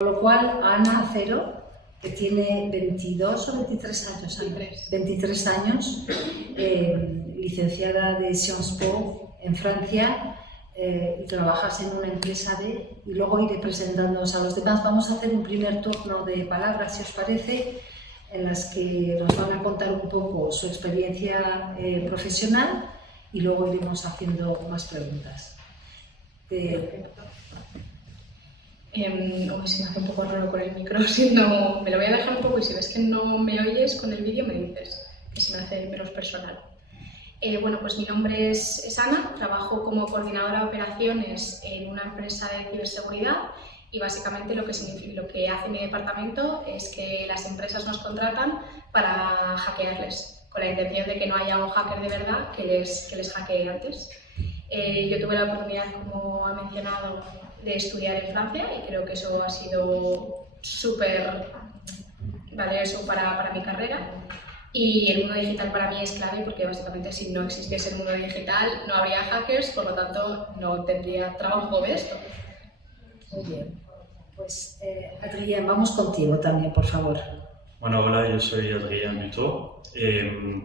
Con lo cual, Ana Acero, que tiene 22 o 23 años, 23 años, licenciada de Sciences Po en Francia, y trabajas en una empresa y luego iré presentándoos a los demás. Vamos a hacer un primer turno de palabras, si os parece, en las que nos van a contar un poco su experiencia profesional y luego iremos haciendo más preguntas. Hoy se me hace un poco raro con el micro, si no, me lo voy a dejar un poco y si ves que no me oyes con el vídeo me dices, que se me hace menos personal. Bueno, pues mi nombre es Ana, trabajo como coordinadora de operaciones en una empresa de ciberseguridad y básicamente lo que hace mi departamento es que las empresas nos contratan para hackearles, con la intención de que no haya un hacker de verdad que les hackee antes. Yo tuve la oportunidad, como ha mencionado, de estudiar en Francia y creo que eso ha sido súper valioso para mi carrera. Y el mundo digital para mí es clave porque básicamente si no existiese el mundo digital no habría hackers, por lo tanto no tendría trabajo de esto. Muy bien. Pues Adrien, vamos contigo también, por favor. Bueno, hola, yo soy Adrien Buteau.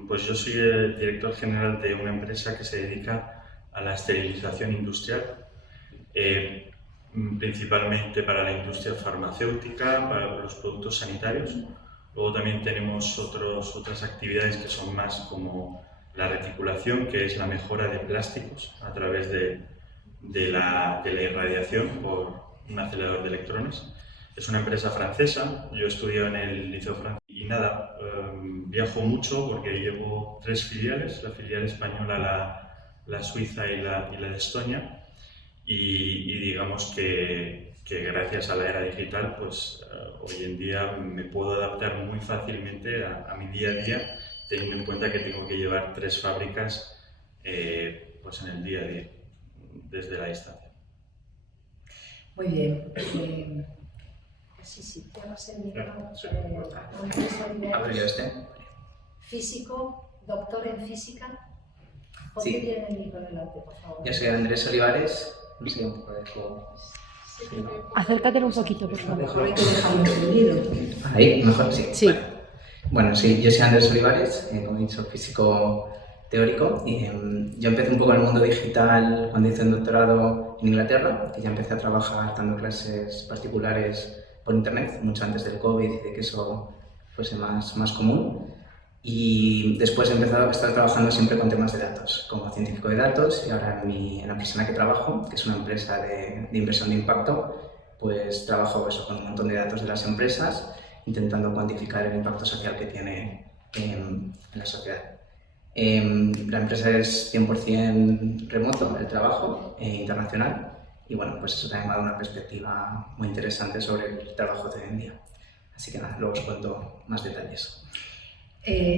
Pues yo soy el director general de una empresa que se dedica a la esterilización industrial, principalmente para la industria farmacéutica, para los productos sanitarios. Luego también tenemos otras actividades que son más como la reticulación, que es la mejora de plásticos a través de la irradiación por un acelerador de electrones. Es una empresa francesa, yo estudio en el Liceo francés y nada, viajo mucho porque llevo 3 filiales, la filial española, la suiza y la de Estonia, y digamos que gracias a la era digital, pues hoy en día me puedo adaptar muy fácilmente a mi día a día, teniendo en cuenta que tengo que llevar 3 fábricas pues en el día a día, desde la distancia. Muy bien. Sí, ¿qué va a ser mi físico, doctor en física? Ponte bien el micro delante, por favor. Yo soy Andrés Olivares, no sé, un poco de juego. Acércate un poquito, por favor. Mejor hay que dejarlo encendido. Ahí, mejor, sí. Sí. Bueno, sí, yo soy Andrés Olivares, como he dicho, físico teórico. Y, yo empecé un poco en el mundo digital cuando hice un doctorado en Inglaterra, que ya empecé a trabajar dando clases particulares por internet, mucho antes del COVID y de que eso fuese más común. Y después he empezado a estar trabajando siempre con temas de datos, como científico de datos, y ahora en la empresa en la que trabajo, que es una empresa de inversión de impacto, pues trabajo eso, con un montón de datos de las empresas, intentando cuantificar el impacto social que tiene en la sociedad. La empresa es 100% remoto, el trabajo, internacional, y bueno, pues eso también me ha dado una perspectiva muy interesante sobre el trabajo de hoy en día. Así que nada, luego os cuento más detalles.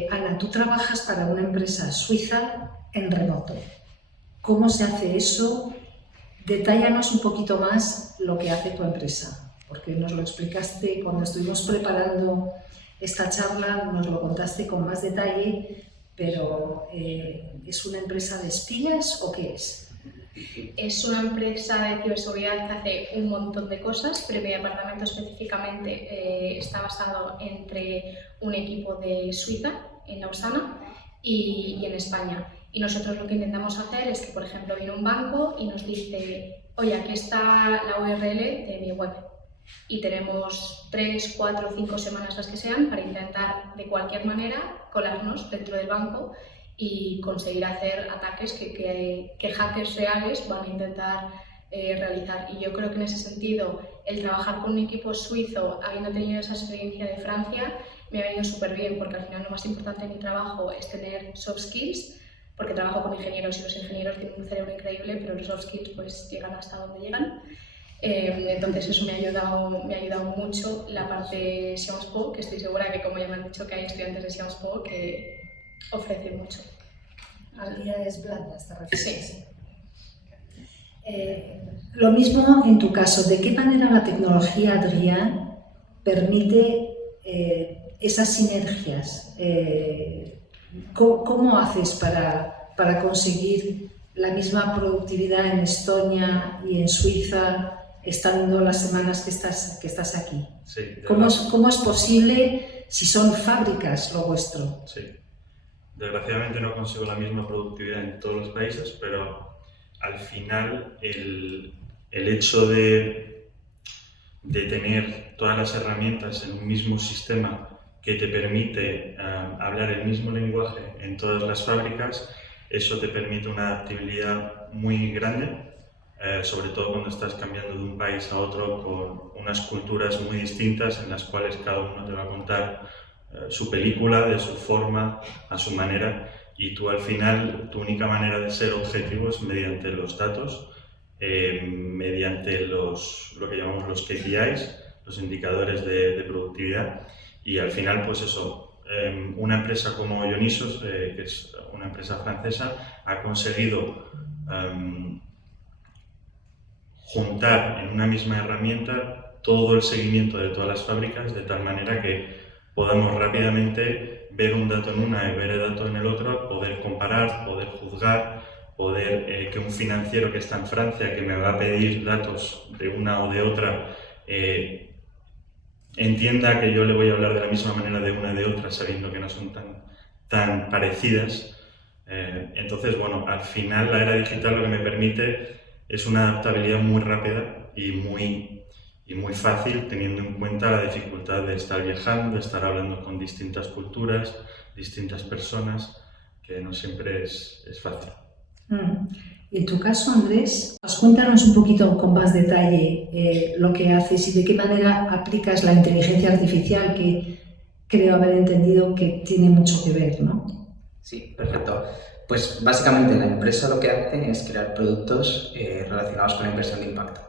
Ana, tú trabajas para una empresa suiza en remoto. ¿Cómo se hace eso? Detállanos un poquito más lo que hace tu empresa, porque nos lo explicaste cuando estuvimos preparando esta charla, nos lo contaste con más detalle, pero ¿es una empresa de espías o qué es? Es una empresa de ciberseguridad que hace un montón de cosas, pero mi departamento específicamente está basado entre un equipo de Suiza, en Lausana, y en España. Y nosotros lo que intentamos hacer es que, por ejemplo, viene un banco y nos dice: oye, aquí está la URL de mi web. Y tenemos 3, 4, 5 semanas, las que sean, para intentar de cualquier manera colarnos dentro del banco y conseguir hacer ataques que hackers reales van a intentar realizar. Y yo creo que en ese sentido el trabajar con un equipo suizo, habiendo tenido esa experiencia de Francia, me ha venido súper bien, porque al final lo más importante de mi trabajo es tener soft skills, porque trabajo con ingenieros y los ingenieros tienen un cerebro increíble, pero los soft skills pues llegan hasta donde llegan. Entonces eso me ha ayudado mucho la parte de Sciences Po, que estoy segura que, como ya me han dicho, que hay estudiantes de Sciences Po que ofrecen mucho. Habilidades blandas, ¿te refieres? Sí. Lo mismo en tu caso, ¿de qué manera la tecnología, Adrián, permite esas sinergias? ¿Cómo haces para conseguir la misma productividad en Estonia y en Suiza estando las semanas que estás aquí. Sí, de ¿Cómo verdad. es posible si son fábricas lo vuestro? Sí. Desgraciadamente no consigo la misma productividad en todos los países, pero al final el hecho de tener todas las herramientas en un mismo sistema que te permite hablar el mismo lenguaje en todas las fábricas, eso te permite una adaptabilidad muy grande, sobre todo cuando estás cambiando de un país a otro con unas culturas muy distintas en las cuales cada uno te va a contar su película, de su forma, a su manera, y tú al final, tu única manera de ser objetivo es mediante los datos, mediante lo que llamamos los KPIs, los indicadores de productividad, y al final pues eso, una empresa como Ionisos, que es una empresa francesa, ha conseguido juntar en una misma herramienta todo el seguimiento de todas las fábricas de tal manera que podamos rápidamente ver un dato en una y ver el dato en el otro, poder comparar, poder juzgar, poder que un financiero que está en Francia, que me va a pedir datos de una o de otra, entienda que yo le voy a hablar de la misma manera de una y de otra, sabiendo que no son tan parecidas. Entonces, bueno, al final la era digital lo que me permite es una adaptabilidad muy rápida y muy fácil, teniendo en cuenta la dificultad de estar viajando, de estar hablando con distintas culturas, distintas personas, que no siempre es fácil. En tu caso, Andrés, cuéntanos un poquito con más detalle lo que haces y de qué manera aplicas la inteligencia artificial, que creo haber entendido que tiene mucho que ver, ¿no? Sí, perfecto. Pues básicamente la empresa lo que hace es crear productos relacionados con la inversión de impacto.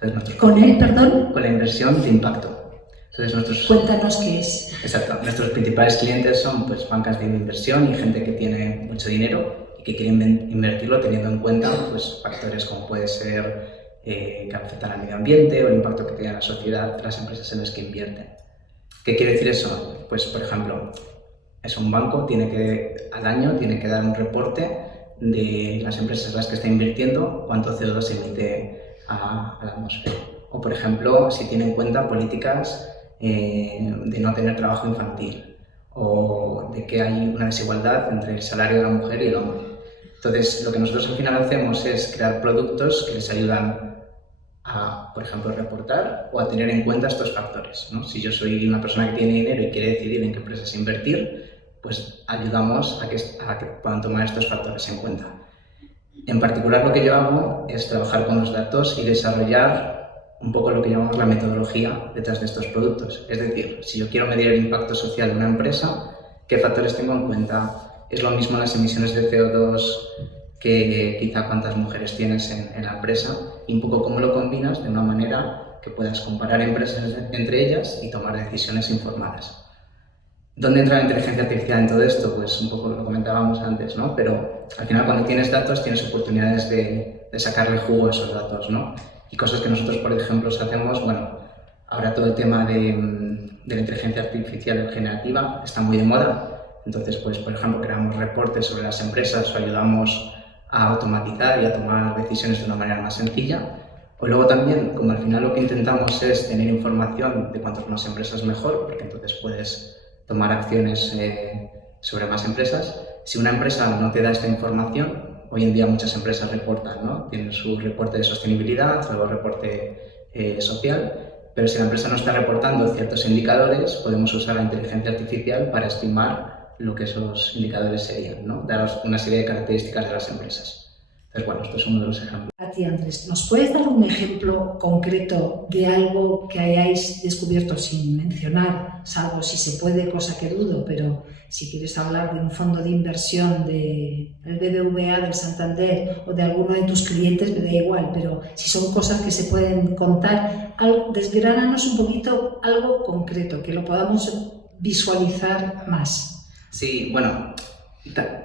Entonces, ¿Con él, perdón? Con la inversión de impacto. Entonces, Cuéntanos qué es. Exacto. Nuestros principales clientes son pues, bancas de inversión y gente que tiene mucho dinero y que quiere invertirlo teniendo en cuenta pues, factores como puede ser que afectan al medio ambiente o el impacto que tiene la sociedad las empresas en las que invierten. ¿Qué quiere decir eso? Pues, por ejemplo, es un banco, al año tiene que dar un reporte de las empresas en las que está invirtiendo, cuánto CO2 se emite a la atmósfera. O, por ejemplo, si tiene en cuenta políticas de no tener trabajo infantil o de que hay una desigualdad entre el salario de la mujer y el hombre. Entonces, lo que nosotros al final hacemos es crear productos que les ayudan a, por ejemplo, reportar o a tener en cuenta estos factores, ¿no? Si yo soy una persona que tiene dinero y quiere decidir en qué empresas invertir, pues ayudamos a que puedan tomar estos factores en cuenta. En particular, lo que yo hago es trabajar con los datos y desarrollar un poco lo que llamamos la metodología detrás de estos productos. Es decir, si yo quiero medir el impacto social de una empresa, ¿qué factores tengo en cuenta? Es lo mismo las emisiones de CO2 que quizá cuántas mujeres tienes en la empresa y un poco cómo lo combinas de una manera que puedas comparar empresas entre ellas y tomar decisiones informadas. ¿Dónde entra la inteligencia artificial en todo esto? Pues un poco lo comentábamos antes, ¿no? Pero al final cuando tienes datos tienes oportunidades de sacarle jugo a esos datos, ¿no? Y cosas que nosotros, por ejemplo, hacemos, bueno, ahora todo el tema de la inteligencia artificial generativa está muy de moda. Entonces, pues, por ejemplo, creamos reportes sobre las empresas o ayudamos a automatizar y a tomar decisiones de una manera más sencilla. O luego también, como al final lo que intentamos es tener información de cuantas más empresas mejor, porque entonces puedes tomar acciones sobre más empresas. Si una empresa no te da esta información, hoy en día muchas empresas reportan, ¿no? Tienen su reporte de sostenibilidad, luego reporte social, pero si la empresa no está reportando ciertos indicadores, podemos usar la inteligencia artificial para estimar lo que esos indicadores serían, ¿no? Daros una serie de características de las empresas. Entonces, bueno, esto es uno de los ejemplos. A ti, Andrés, ¿nos puedes dar un ejemplo concreto de algo que hayáis descubierto sin mencionar, salvo si se puede, cosa que dudo, pero si quieres hablar de un fondo de inversión del BBVA, del Santander o de alguno de tus clientes, me da igual, pero si son cosas que se pueden contar, desgránanos un poquito algo concreto, que lo podamos visualizar más. Sí, bueno,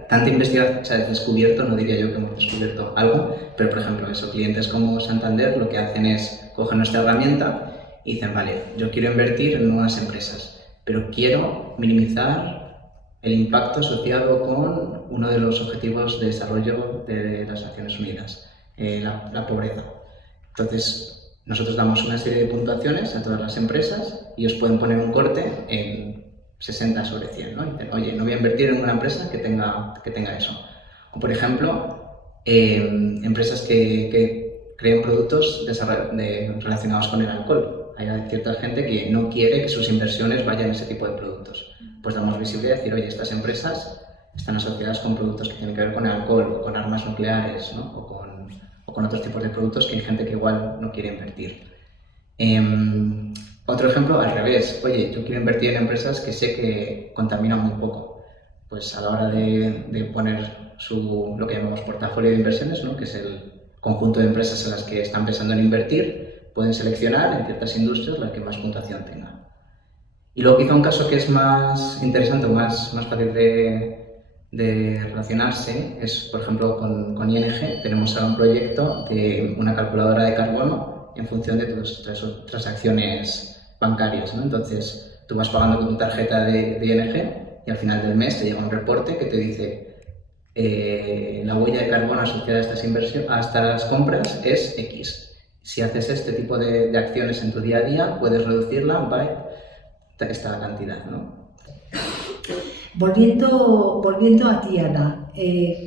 tanta investigación, o sea, descubierto, no diría yo que hemos descubierto algo, pero por ejemplo, eso, clientes como Santander lo que hacen es coger nuestra herramienta y dicen, vale, yo quiero invertir en nuevas empresas, pero quiero minimizar el impacto asociado con uno de los objetivos de desarrollo de las Naciones Unidas, la pobreza. Entonces, nosotros damos una serie de puntuaciones a todas las empresas y os pueden poner un corte en 60 sobre 100, ¿no? Y dicen, oye, no voy a invertir en una empresa que tenga eso. O, por ejemplo, empresas que creen productos relacionados con el alcohol. Hay cierta gente que no quiere que sus inversiones vayan a ese tipo de productos. Pues damos visibilidad y decir, oye, estas empresas están asociadas con productos que tienen que ver con el alcohol, o con armas nucleares, ¿no? o con otros tipos de productos que hay gente que igual no quiere invertir. Otro ejemplo al revés, oye, yo quiero invertir en empresas que sé que contaminan muy poco. Pues a la hora de poner lo que llamamos portafolio de inversiones, ¿no? Que es el conjunto de empresas en las que están pensando en invertir, pueden seleccionar en ciertas industrias las que más puntuación tengan. Y luego quizá un caso que es más interesante, más fácil de relacionarse es, por ejemplo, con ING. Tenemos ahora un proyecto de una calculadora de carbono en función de tus transacciones bancarias, ¿no? Entonces, tú vas pagando con tu tarjeta de ING y al final del mes te llega un reporte que te dice la huella de carbono asociada a estas compras es X. Si haces este tipo de acciones en tu día a día, puedes reducirla by esta cantidad, ¿no? Volviendo a ti, Ana,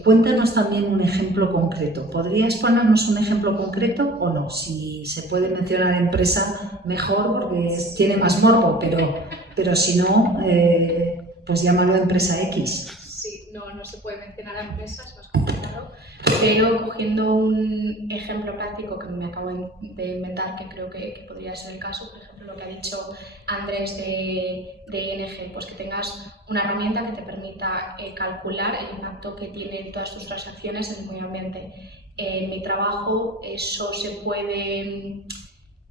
cuéntanos también un ejemplo concreto. ¿Podrías ponernos un ejemplo concreto o no? Si se puede mencionar empresa, mejor, porque tiene más morbo, pero si no, pues llámalo empresa X. Sí, no se puede mencionar a empresas, no es complicado, pero cogiendo un ejemplo práctico que me acabo de inventar, que creo que podría ser el caso, por ejemplo, lo que ha dicho Andrés de ING, pues que tengas una herramienta que te permita calcular el impacto que tienen todas tus transacciones en el medio ambiente. En mi trabajo eso se puede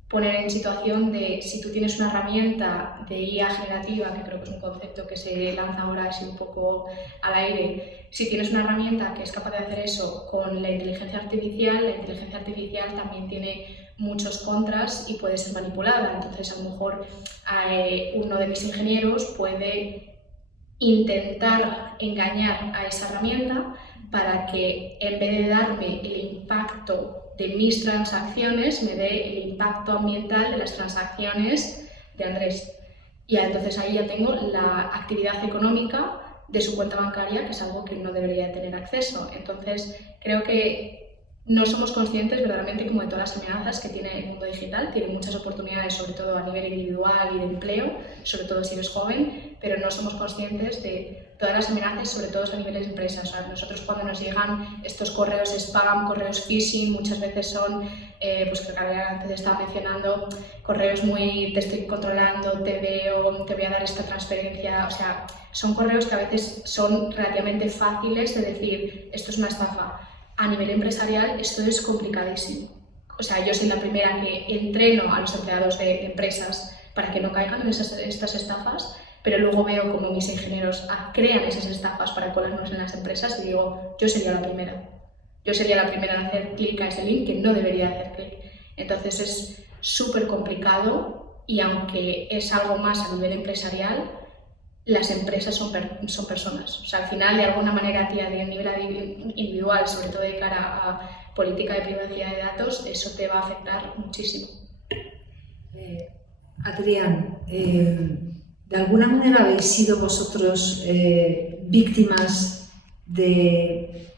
poner en situación de, si tú tienes una herramienta de IA generativa, que creo que es un concepto que se lanza ahora así un poco al aire, si tienes una herramienta que es capaz de hacer eso con la inteligencia artificial también tiene muchos contras y puede ser manipulada. Entonces, a lo mejor uno de mis ingenieros puede intentar engañar a esa herramienta para que, en vez de darme el impacto de mis transacciones, me dé el impacto ambiental de las transacciones de Andrés. Y entonces ahí ya tengo la actividad económica de su cuenta bancaria, que es algo que no debería tener acceso. Entonces creo que no somos conscientes verdaderamente como de todas las amenazas que tiene el mundo digital. Tiene muchas oportunidades, sobre todo a nivel individual y de empleo, sobre todo si eres joven, pero no somos conscientes de todas las amenazas, sobre todo a niveles de empresas. O sea, nosotros cuando nos llegan estos correos spam, correos phishing, muchas veces son, pues que antes estaba mencionando, correos muy te estoy controlando, te veo, te voy a dar esta transferencia. O sea, son correos que a veces son relativamente fáciles de decir, esto es una estafa. A nivel empresarial esto es complicadísimo. O sea, yo soy la primera que entreno a los empleados de empresas para que no caigan en estas estafas, pero luego veo como mis ingenieros crean esas estafas para colarnos en las empresas y digo, yo sería la primera. Yo sería la primera en hacer clic a ese link que no debería hacer clic. Entonces es súper complicado y aunque es algo más a nivel empresarial, las empresas son personas. O sea, al final, de alguna manera, a nivel individual, sobre todo de cara a política de privacidad de datos, eso te va a afectar muchísimo. Adrián, ¿de alguna manera habéis sido vosotros víctimas de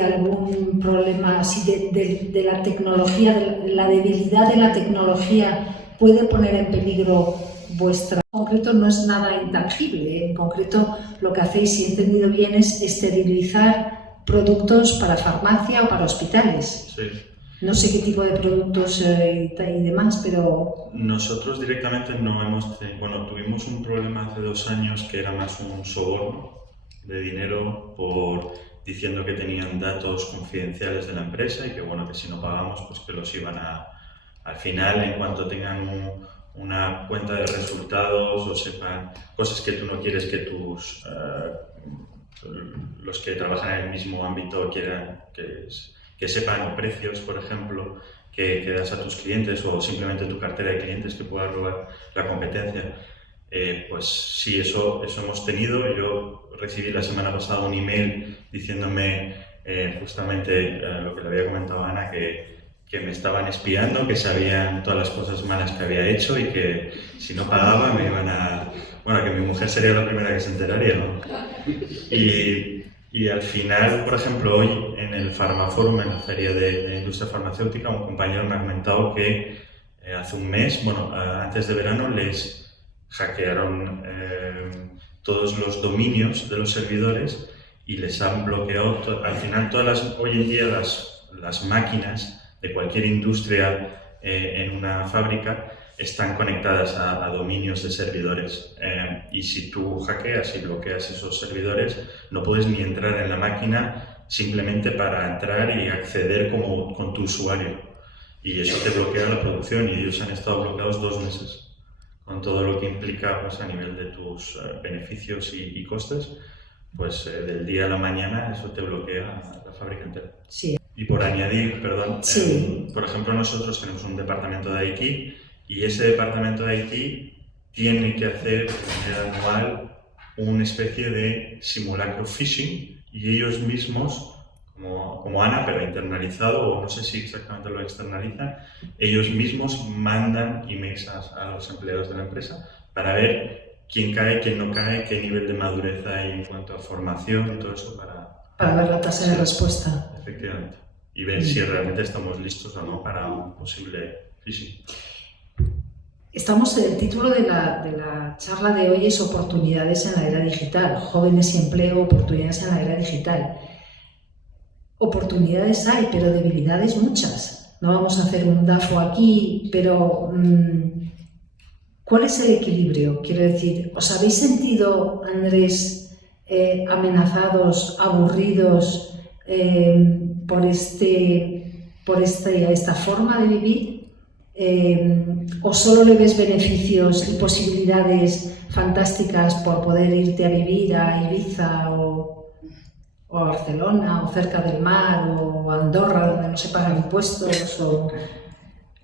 algún problema así de la tecnología, de la debilidad de la tecnología puede poner en peligro vuestra? En concreto no es nada intangible, en concreto lo que hacéis, si he entendido bien, es esterilizar productos para farmacia o para hospitales. Sí. No sé qué tipo de productos y demás, pero... Nosotros directamente no hemos tenido... Bueno, tuvimos un problema hace 2 años que era más un soborno de dinero por diciendo que tenían datos confidenciales de la empresa y que, bueno, que si no pagamos, pues que los iban a... Al final, en cuanto tengan una cuenta de resultados o sepan cosas que tú no quieres que los que trabajan en el mismo ámbito quieran que sepan, o precios, por ejemplo, que das a tus clientes o simplemente tu cartera de clientes que pueda robar la competencia. Pues sí, eso hemos tenido. Yo recibí la semana pasada un email diciéndome justamente lo que le había comentado a Ana, que que me estaban espiando, que sabían todas las cosas malas que había hecho y que si no pagaba me iban a... Bueno, que mi mujer sería la primera que se enteraría, ¿no? Y al final, por ejemplo, hoy en el Pharmaforum, en la feria de industria farmacéutica, un compañero me ha comentado que hace un mes, bueno, antes de verano, les hackearon todos los dominios de los servidores y les han bloqueado, al final hoy en día las máquinas de cualquier industria en una fábrica están conectadas a dominios de servidores y si tú hackeas y bloqueas esos servidores no puedes ni entrar en la máquina simplemente para entrar y acceder con tu usuario y eso te bloquea la producción y ellos han estado bloqueados 2 meses con todo lo que implica pues, a nivel de tus beneficios y costes, pues del día a la mañana eso te bloquea la fábrica entera. Sí. Y por añadir, perdón, Sí. Por ejemplo nosotros tenemos un departamento de IT y ese departamento de IT tiene que hacer de manera anual una especie de simulacro phishing y ellos mismos, como Ana, pero internalizado, o no sé si exactamente lo externalizan, ellos mismos mandan emails a los empleados de la empresa para ver quién cae, quién no cae, qué nivel de madurez hay en cuanto a formación y todo eso para ver la tasa de respuesta. Efectivamente. Y ver si realmente estamos listos o no para un posible phishing. El título de la charla de hoy es Oportunidades en la era digital, jóvenes y empleo, oportunidades en la era digital. Oportunidades hay, pero debilidades muchas. No vamos a hacer un DAFO aquí, pero ¿cuál es el equilibrio? Quiero decir, ¿os habéis sentido, Andrés, amenazados, aburridos por esta forma de vivir? ¿O solo le ves beneficios y posibilidades fantásticas por poder irte a vivir a Ibiza o a Barcelona o cerca del mar o a Andorra donde no se pagan impuestos?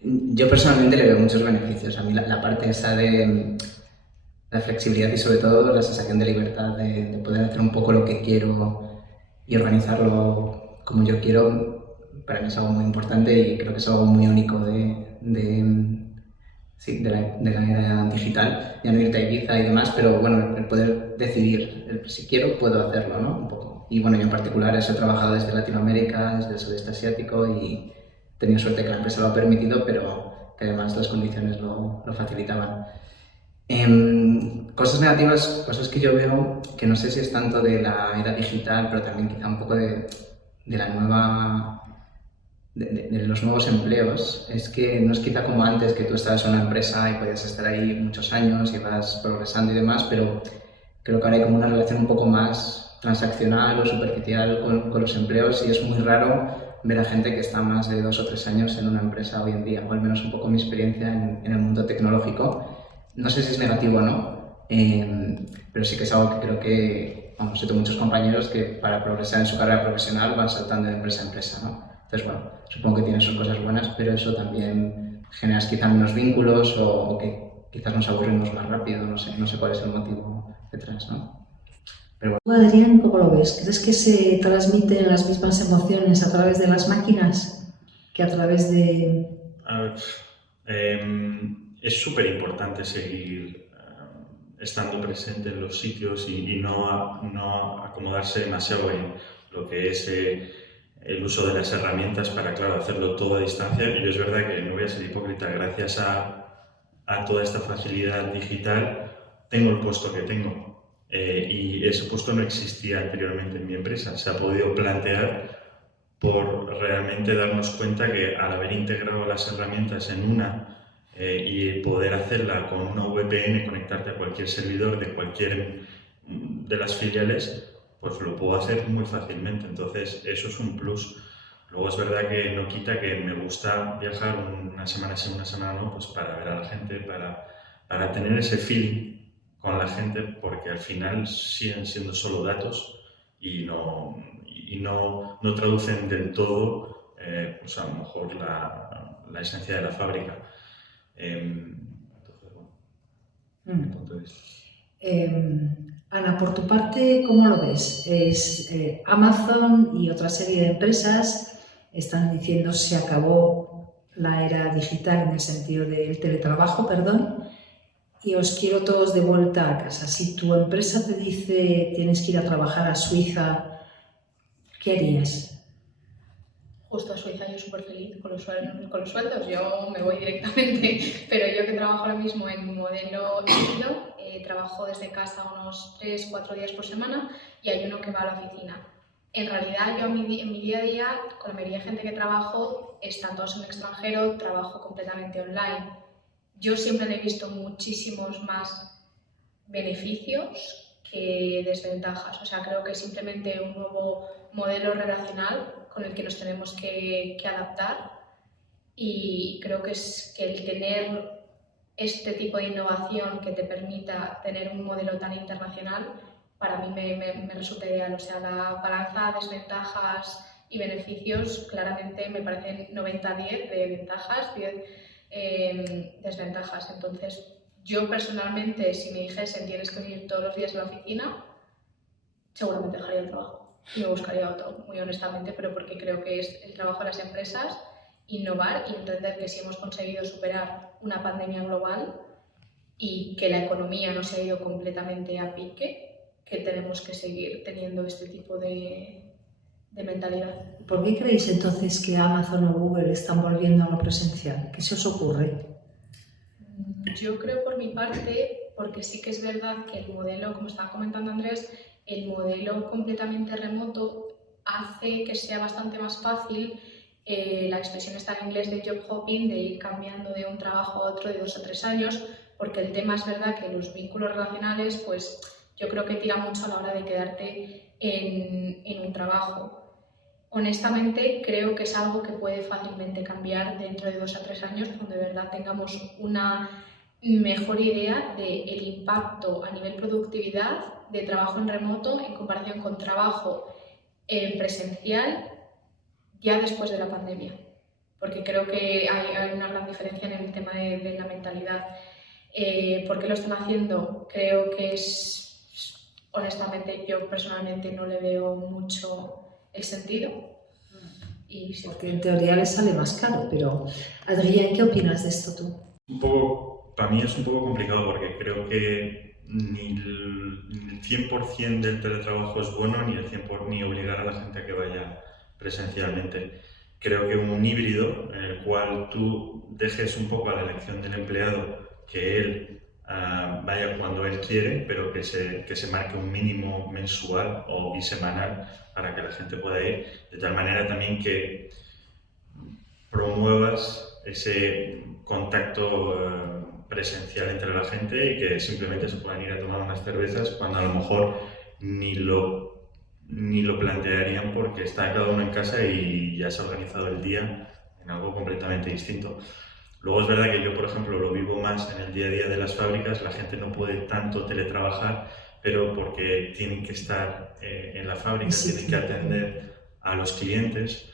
Yo personalmente le veo muchos beneficios. A mí la parte esa de la flexibilidad y sobre todo la sensación de libertad, de poder hacer un poco lo que quiero y organizarlo como yo quiero, para mí es algo muy importante y creo que es algo muy único de la era digital. Ya no irte a Ibiza y demás, pero bueno, el poder decidir, si quiero puedo hacerlo, ¿no? Un poco. Y bueno, yo en particular he trabajado desde Latinoamérica, desde el sudeste asiático y he tenido suerte que la empresa lo ha permitido, pero que además las condiciones lo facilitaban. Cosas negativas, cosas que yo veo, que no sé si es tanto de la era digital, pero también quizá un poco de los nuevos empleos, es que no es quizá como antes que tú estabas en una empresa y podías estar ahí muchos años y vas progresando y demás, pero creo que ahora hay como una relación un poco más transaccional o superficial con los empleos y es muy raro ver a gente que está más de 2 o 3 años en una empresa hoy en día, o al menos un poco mi experiencia en el mundo tecnológico. No sé si es negativo o no, pero sí que es algo que creo que, vamos, yo tengo muchos compañeros que para progresar en su carrera profesional van saltando de empresa a empresa, ¿no? Entonces, bueno, supongo que tiene sus cosas buenas, pero eso también generas quizá menos vínculos o que quizás nos aburrimos más rápido, no sé cuál es el motivo detrás, ¿no? Pero bueno. Adrián, ¿cómo lo ves? ¿Crees que se transmiten las mismas emociones a través de las máquinas que a través de...? Es súper importante seguir estando presente en los sitios y no acomodarse demasiado en lo que es el uso de las herramientas para, claro, hacerlo todo a distancia. Y yo es verdad que no voy a ser hipócrita, gracias a toda esta facilidad digital tengo el puesto que tengo. Y ese puesto no existía anteriormente en mi empresa. Se ha podido plantear por realmente darnos cuenta que al haber integrado las herramientas en una y poder hacerla con una VPN, conectarte a cualquier servidor de cualquier de las filiales, pues lo puedo hacer muy fácilmente. Entonces eso es un plus. Luego es verdad que no quita que me gusta viajar una semana sí, una semana no, pues para ver a la gente, para tener ese feeling con la gente, porque al final siguen siendo solo datos y no traducen del todo pues a lo mejor la esencia de la fábrica. Entonces, bueno, mi punto de vista. Ana, por tu parte, ¿cómo lo ves? Amazon y otra serie de empresas están diciendo se acabó la era digital en el sentido del teletrabajo, perdón, y os quiero todos de vuelta a casa. Si tu empresa te dice tienes que ir a trabajar a Suiza, ¿qué harías? Justo a Suiza yo súper feliz con los sueldos, yo me voy directamente, pero yo que trabajo ahora mismo en modelo híbrido, trabajo desde casa unos 3-4 días por semana y hay uno que va a la oficina. En realidad yo en mi día a día, con la mayoría de gente que trabajo, están todos en el extranjero, trabajo completamente online. Yo siempre he visto muchísimos más beneficios que desventajas, o sea, creo que es simplemente un nuevo modelo relacional con el que nos tenemos que adaptar y creo que el tener este tipo de innovación que te permita tener un modelo tan internacional para mí me resulta ideal. O sea, la balanza desventajas y beneficios claramente me parecen 90-10 de ventajas, 10 desventajas. Entonces, yo personalmente, si me dijesen tienes que ir todos los días a la oficina, seguramente dejaría el trabajo. Y me buscaría otro, muy honestamente, pero porque creo que es el trabajo de las empresas, innovar y entender que si hemos conseguido superar una pandemia global y que la economía no se ha ido completamente a pique, que tenemos que seguir teniendo este tipo de mentalidad. ¿Por qué creéis entonces que Amazon o Google están volviendo a lo presencial? ¿Qué se os ocurre? Yo creo por mi parte, porque sí que es verdad que el modelo, como estaba comentando Andrés, el modelo completamente remoto hace que sea bastante más fácil, la expresión está en inglés de job hopping, de ir cambiando de un trabajo a otro de 2 a 3 años, porque el tema es verdad que los vínculos relacionales, pues yo creo que tira mucho a la hora de quedarte en un trabajo. Honestamente, creo que es algo que puede fácilmente cambiar dentro de 2 a 3 años, cuando de verdad tengamos una mejor idea del impacto a nivel productividad de trabajo en remoto en comparación con trabajo presencial ya después de la pandemia, porque creo que hay una gran diferencia en el tema de la mentalidad. ¿Por qué lo están haciendo? Creo que honestamente, yo personalmente no le veo mucho el sentido. Y sí. Porque en teoría les sale más caro, pero Adrián, ¿qué opinas de esto tú? Para mí es un poco complicado porque creo que ni el 100% del teletrabajo es bueno ni obligar a la gente a que vaya presencialmente. Creo que un híbrido en el cual tú dejes un poco a la elección del empleado que él vaya cuando él quiere, pero que se marque un mínimo mensual o bisemanal para que la gente pueda ir, de tal manera también que promuevas ese contacto presencial entre la gente y que simplemente se puedan ir a tomar unas cervezas cuando a lo mejor ni lo plantearían porque está cada uno en casa y ya se ha organizado el día en algo completamente distinto. Luego es verdad que yo, por ejemplo, lo vivo más en el día a día de las fábricas, la gente no puede tanto teletrabajar, pero porque tienen que estar en la fábrica, sí, tienen que atender a los clientes,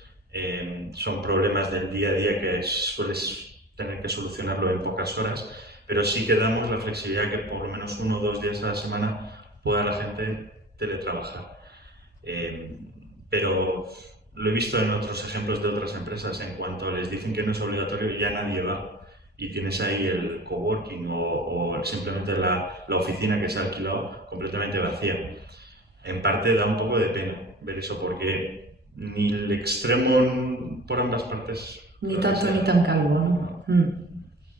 son problemas del día a día que sueles tener que solucionarlo en pocas horas, pero sí que damos la flexibilidad que por lo menos 1 o 2 días a la semana pueda la gente teletrabajar. Pero lo he visto en otros ejemplos de otras empresas, en cuanto les dicen que no es obligatorio ya nadie va y tienes ahí el coworking o simplemente la oficina que se ha alquilado completamente vacía. En parte da un poco de pena ver eso porque ni el extremo por ambas partes... Ni tanto ni tan calvo, ¿no?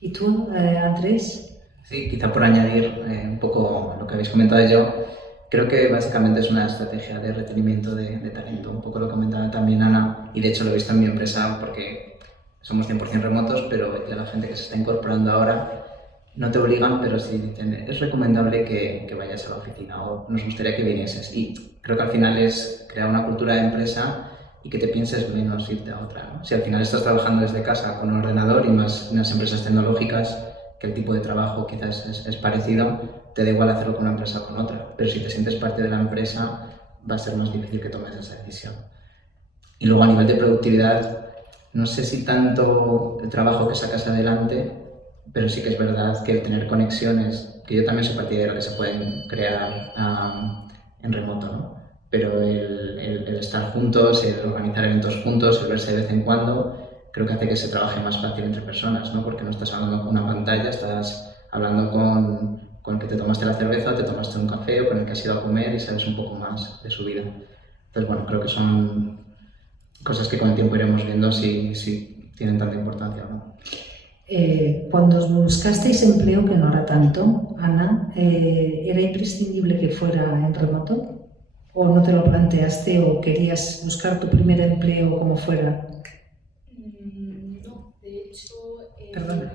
¿Y tú, Andrés? Sí, quizá por añadir un poco lo que habéis comentado yo, creo que básicamente es una estrategia de retenimiento de talento, un poco lo comentaba también Ana, y de hecho lo he visto en mi empresa porque somos 100% remotos, pero la gente que se está incorporando ahora no te obligan, pero sí dicen es recomendable que vayas a la oficina o nos gustaría que vinieses. Y creo que al final es crear una cultura de empresa y que te pienses menos irte a otra, ¿no? Si al final estás trabajando desde casa con un ordenador y más en las empresas tecnológicas, que el tipo de trabajo quizás es parecido, te da igual hacerlo con una empresa o con otra, pero si te sientes parte de la empresa va a ser más difícil que tomes esa decisión. Y luego a nivel de productividad, no sé si tanto el trabajo que sacas adelante, pero sí que es verdad que el tener conexiones, que yo también soy partidario que se pueden crear en remoto, ¿no? Pero el estar juntos, el organizar eventos juntos, el verse de vez en cuando, creo creo que hace que se trabaje más fácil entre personas, ¿no? Porque no estás hablando con una pantalla, estás hablando con el que te tomaste la cerveza, te tomaste un café o con el que has ido a comer y sabes un poco más de su vida. Entonces, bueno, creo que son cosas que con el tiempo iremos viendo si tienen tanta importancia o no. Cuando os buscasteis empleo, que no era tanto, Ana, ¿era imprescindible que fuera en remoto? ¿O no te lo planteaste o querías buscar tu primer empleo como fuera? No, de hecho, Perdona.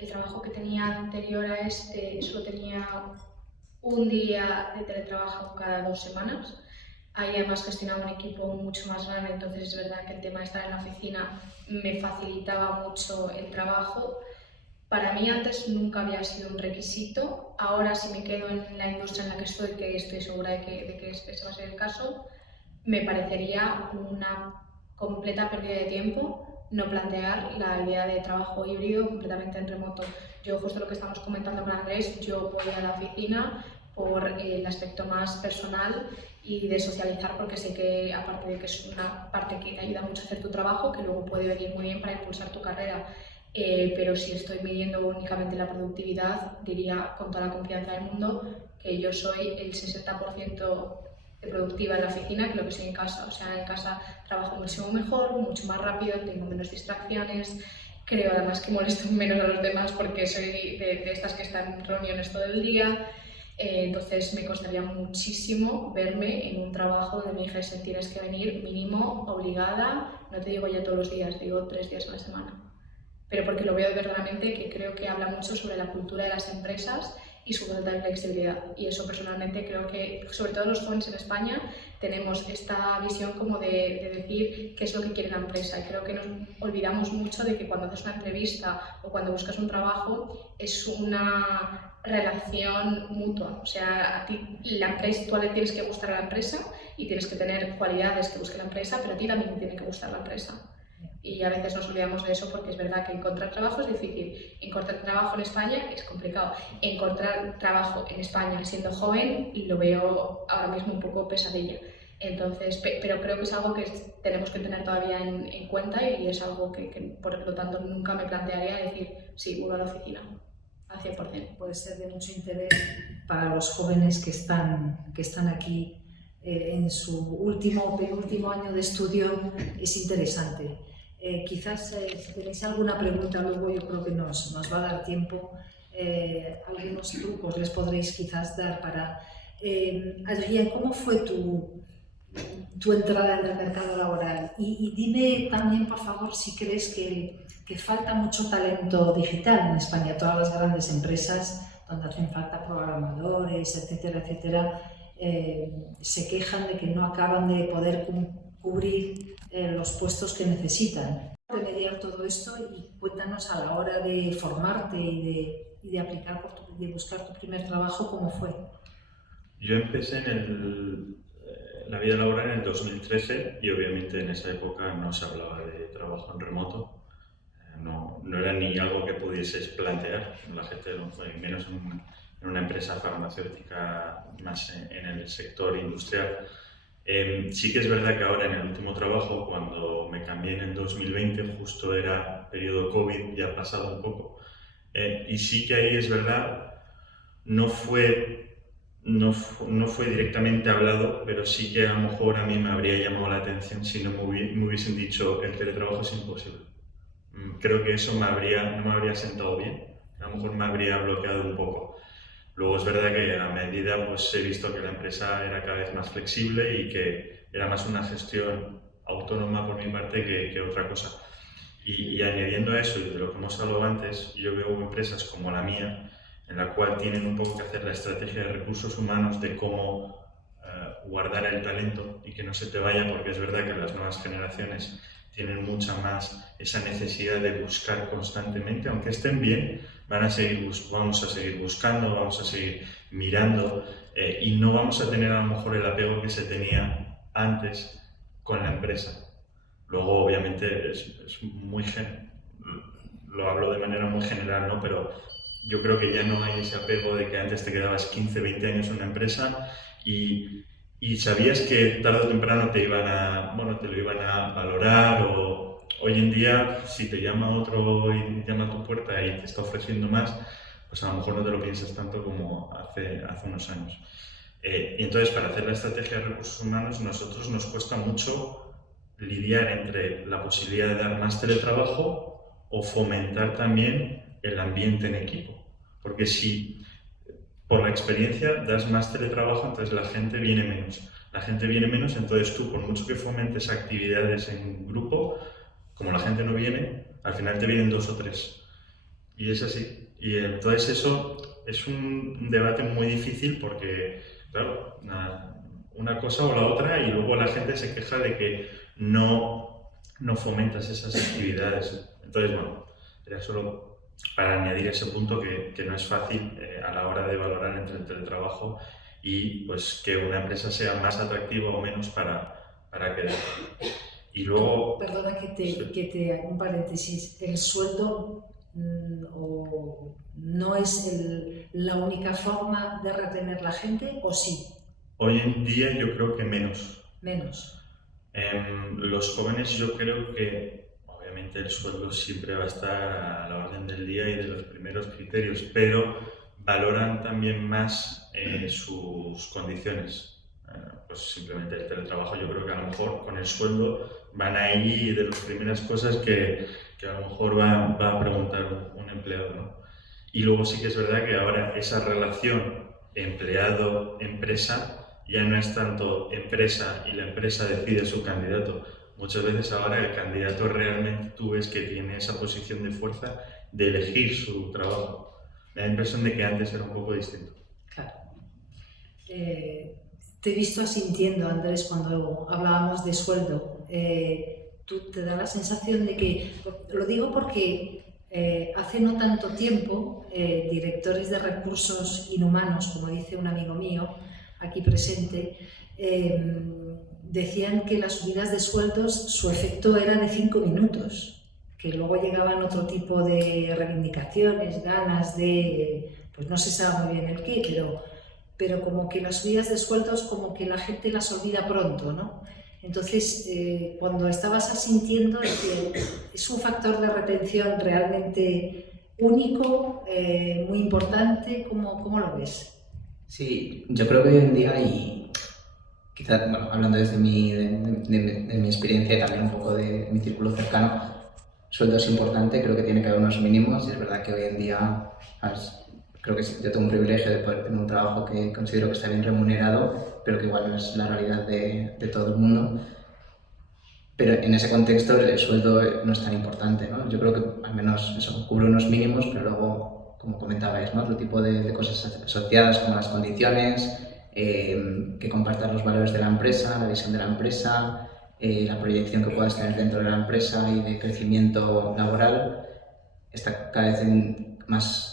el trabajo que tenía anterior a este solo tenía un día de teletrabajo cada 2 semanas. Ahí además gestionaba un equipo mucho más grande, entonces es verdad que el tema de estar en la oficina me facilitaba mucho el trabajo. Para mí antes nunca había sido un requisito, ahora si me quedo en la industria en la que estoy segura de que ese va a ser el caso, me parecería una completa pérdida de tiempo no plantear la idea de trabajo híbrido completamente en remoto. Yo justo lo que estamos comentando con Andrés, yo voy a la oficina por el aspecto más personal y de socializar, porque sé que aparte de que es una parte que te ayuda mucho a hacer tu trabajo, que luego puede venir muy bien para impulsar tu carrera, pero si estoy midiendo únicamente la productividad, diría con toda la confianza del mundo que yo soy el 60% de productiva en la oficina que lo que soy en casa. O sea, en casa trabajo muchísimo mejor, mucho más rápido, tengo menos distracciones, creo además que molesto menos a los demás porque soy de estas que están en reuniones todo el día. Entonces me costaría muchísimo verme en un trabajo donde me dijese tienes que venir mínimo obligada, no te digo ya todos los días, digo 3 días a la semana. Pero porque lo veo verdaderamente que creo que habla mucho sobre la cultura de las empresas y su falta de flexibilidad. Y eso personalmente creo que, sobre todo los jóvenes en España, tenemos esta visión como de decir qué es lo que quiere la empresa. Y creo que nos olvidamos mucho de que cuando haces una entrevista o cuando buscas un trabajo es una relación mutua. O sea, a ti la empresa, tú le tienes que gustar a la empresa y tienes que tener cualidades que busque la empresa, pero a ti también tiene que gustar la empresa. Y a veces nos olvidamos de eso porque es verdad que encontrar trabajo es difícil. Encontrar trabajo en España es complicado. Encontrar trabajo en España siendo joven lo veo ahora mismo un poco pesadilla. Entonces, pero creo que es algo que tenemos que tener todavía en cuenta y es algo que por lo tanto nunca me plantearía decir sí, vuelvo a la oficina al 100%. Puede ser de mucho interés para los jóvenes que están aquí en su último o penúltimo año de estudio. Es interesante. Quizás si tenéis alguna pregunta luego, yo creo que nos va a dar tiempo. Algunos trucos les podréis quizás dar para... Adrián, ¿cómo fue tu entrada en el mercado laboral? Y dime también, por favor, si crees que falta mucho talento digital en España. Todas las grandes empresas donde hacen falta programadores, etcétera, etcétera, se quejan de que no acaban de poder cubrir los puestos que necesitan. Remediar todo esto y cuéntanos a la hora de formarte y de aplicar, de buscar tu primer trabajo, ¿cómo fue? Yo empecé en la vida laboral en el 2013 y obviamente en esa época no se hablaba de trabajo en remoto. No era ni algo que pudieses plantear, la gente, menos en una empresa farmacéutica, más en el sector industrial. Sí que es verdad que ahora en el último trabajo, cuando me cambié en el 2020, justo era periodo COVID, ya ha pasado un poco, y sí que ahí es verdad, no fue directamente hablado, pero sí que a lo mejor a mí me habría llamado la atención si no me hubiesen dicho el teletrabajo es imposible. Creo que eso no me habría sentado bien, a lo mejor me habría bloqueado un poco. Luego es verdad que a medida pues, he visto que la empresa era cada vez más flexible y que era más una gestión autónoma por mi parte que otra cosa. Y añadiendo a eso y de lo que hemos hablado antes, yo veo empresas como la mía, en la cual tienen un poco que hacer la estrategia de recursos humanos de cómo guardar el talento y que no se te vaya, porque es verdad que las nuevas generaciones tienen mucha más esa necesidad de buscar constantemente, aunque estén bien, vamos a seguir buscando, vamos a seguir mirando y no vamos a tener a lo mejor el apego que se tenía antes con la empresa. Luego obviamente lo hablo de manera muy general, ¿no? Pero yo creo que ya no hay ese apego de que antes te quedabas 15, 20 años en una empresa y sabías que tarde o temprano te lo iban a valorar o hoy en día, si te llama otro y llama a tu puerta y te está ofreciendo más, pues a lo mejor no te lo piensas tanto como hace unos años. Y entonces, para hacer la estrategia de recursos humanos, nosotros nos cuesta mucho lidiar entre la posibilidad de dar más teletrabajo o fomentar también el ambiente en equipo. Porque si por la experiencia das más teletrabajo, entonces la gente viene menos. La gente viene menos, entonces tú, por mucho que fomentes actividades en grupo, como la gente no viene, al final te vienen 2 o 3. Y es así. Y entonces eso es un debate muy difícil porque, claro, una cosa o la otra, y luego la gente se queja de que no fomentas esas actividades. Entonces, bueno, era solo para añadir ese punto que no es fácil a la hora de valorar entre el teletrabajo y pues que una empresa sea más atractiva o menos para quedar. Y luego... Perdona que te haga un paréntesis. El sueldo no es la única forma de retener la gente, ¿o sí? Hoy en día yo creo que menos. Menos. Los jóvenes yo creo que obviamente el sueldo siempre va a estar a la orden del día y de los primeros criterios, pero valoran también más sus condiciones. Pues simplemente el teletrabajo, yo creo que a lo mejor con el sueldo van ahí de las primeras cosas que a lo mejor va a preguntar un empleado, ¿no? Y luego sí que es verdad que ahora esa relación empleado-empresa ya no es tanto empresa y la empresa decide su candidato. Muchas veces ahora el candidato realmente tú ves que tiene esa posición de fuerza de elegir su trabajo. Me da la impresión de que antes era un poco distinto. Claro. Te he visto asintiendo, Andrés, cuando hablábamos de sueldo. Tú te da la sensación de que, lo digo porque hace no tanto tiempo, directores de recursos inhumanos, como dice un amigo mío aquí presente, decían que las subidas de sueldos, su efecto era de 5 minutos, que luego llegaban otro tipo de reivindicaciones, ganas de, pues no se sabe muy bien el qué, pero como que las subidas de sueldos como que la gente las olvida pronto, ¿no? Entonces, cuando estabas asintiendo, es un factor de retención realmente único, muy importante. ¿Cómo lo ves? Sí, yo creo que hoy en día, y quizás bueno, hablando desde mi experiencia y también un poco de mi círculo cercano, sueldo es importante, creo que tiene que haber unos mínimos y es verdad que hoy en día creo que sí, yo tengo un privilegio de poder tener un trabajo que considero que está bien remunerado, pero que igual no es la realidad de todo el mundo. Pero en ese contexto el sueldo no es tan importante, ¿no? Yo creo que al menos eso cubre unos mínimos, pero luego, como comentabais, ¿no? Otro tipo de cosas asociadas como las condiciones, que compartas los valores de la empresa, la visión de la empresa, la proyección que puedas tener dentro de la empresa y de crecimiento laboral, está cada vez